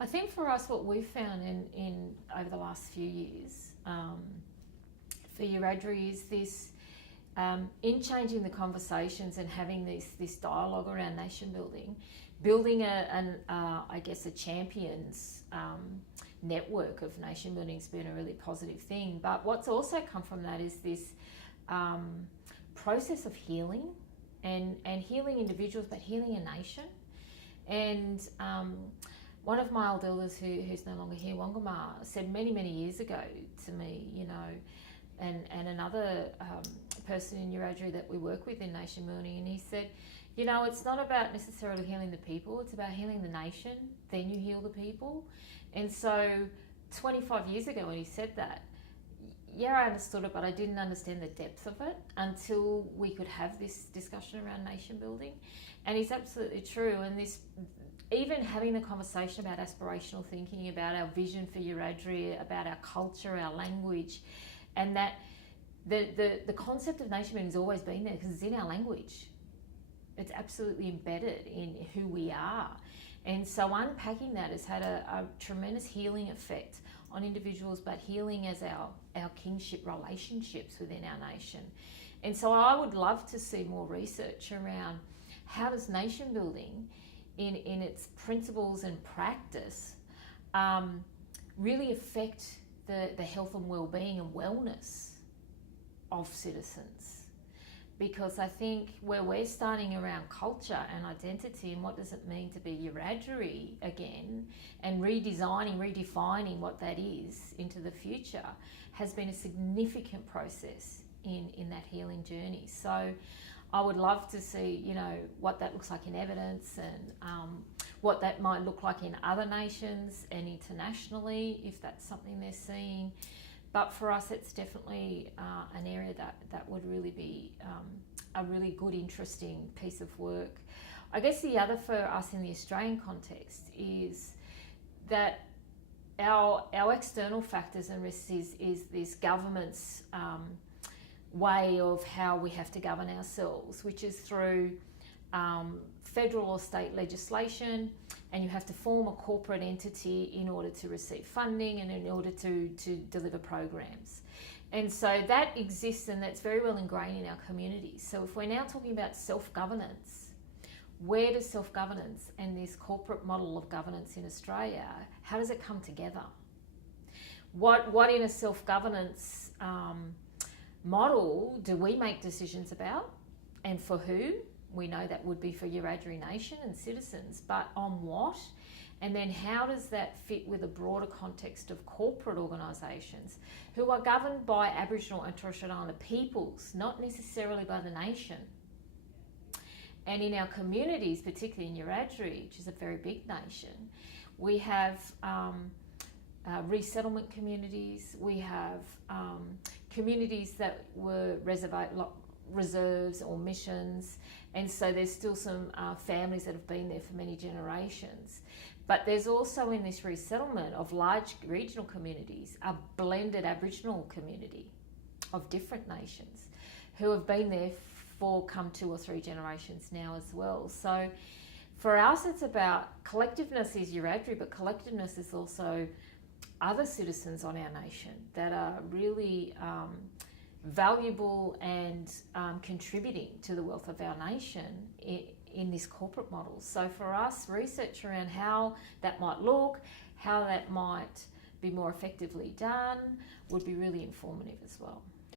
I think for us, what we've found in over the last few years for Wiradjuri is this, in changing the conversations and having this dialogue around nation building I guess a champions network of nation building has been a really positive thing. But what's also come from that is this process of healing and healing individuals, but healing a nation. And one of my old elders who's no longer here, Wangama, said many years ago to me, you know, and another person in Wiradjuri that we work with in nation building, and he said, you know, it's not about necessarily healing the people, it's about healing the nation, then you heal the people. And so 25 years ago when he said that, yeah, I understood it, but I didn't understand the depth of it until we could have this discussion around nation building. And he's absolutely true. And this, even having the conversation about aspirational thinking, about our vision for Wiradjuri, about our culture, our language, and that the concept of nation building has always been there because it's in our language. It's absolutely embedded in who we are. And so unpacking that has had a tremendous healing effect on individuals, but healing as our kinship relationships within our nation. And so I would love to see more research around how does nation building in its principles and practice really affect the health and well-being and wellness of citizens. Because I think where we're starting around culture and identity and what does it mean to be Wiradjuri again, and redefining what that is into the future, has been a significant process in that healing journey. So I would love to see, you know, what that looks like in evidence and what that might look like in other nations and internationally, if that's something they're seeing. But for us, it's definitely an area that would really be a really good, interesting piece of work. I guess the other for us in the Australian context is that our external factors and risks is this government's way of how we have to govern ourselves, which is through federal or state legislation, and you have to form a corporate entity in order to receive funding and in order to deliver programs. And so that exists, and that's very well ingrained in our communities. So if we're now talking about self-governance, where does self-governance and this corporate model of governance in Australia, how does it come together? What in a self-governance model do we make decisions about, and for who? We know that would be for Wiradjuri Nation and citizens, but on what? And then how does that fit with a broader context of corporate organisations who are governed by Aboriginal and Torres Strait Islander peoples, not necessarily by the nation? And in our communities, particularly in Wiradjuri, which is a very big nation, we have resettlement communities, we have communities that were reserves or missions, and so there's still some families that have been there for many generations. But there's also in this resettlement of large regional communities a blended Aboriginal community of different nations who have been there for 2 or 3 generations now as well. So for us it's about collectiveness is Wiradjuri, but collectiveness is also other citizens on our nation that are really valuable and contributing to the wealth of our nation in this corporate model. So for us, research around how that might look, how that might be more effectively done, would be really informative as well.